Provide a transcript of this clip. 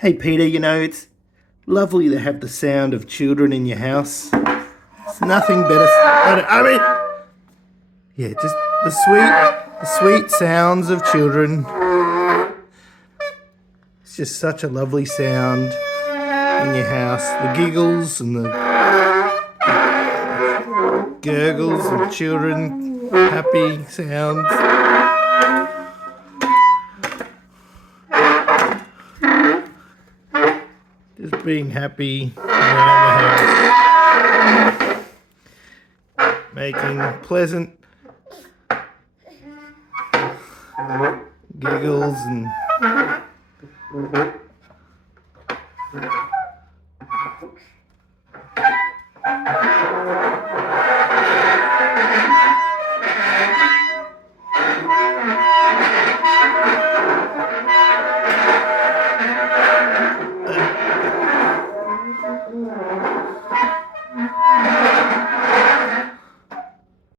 Hey Peter, it's lovely to have the sound of children in your house. It's nothing better. Yeah, just the sweet sounds of children. It's just such a lovely sound in your house. The giggles and the gurgles of children, happy sounds. Just being happy around the house, making pleasant giggles and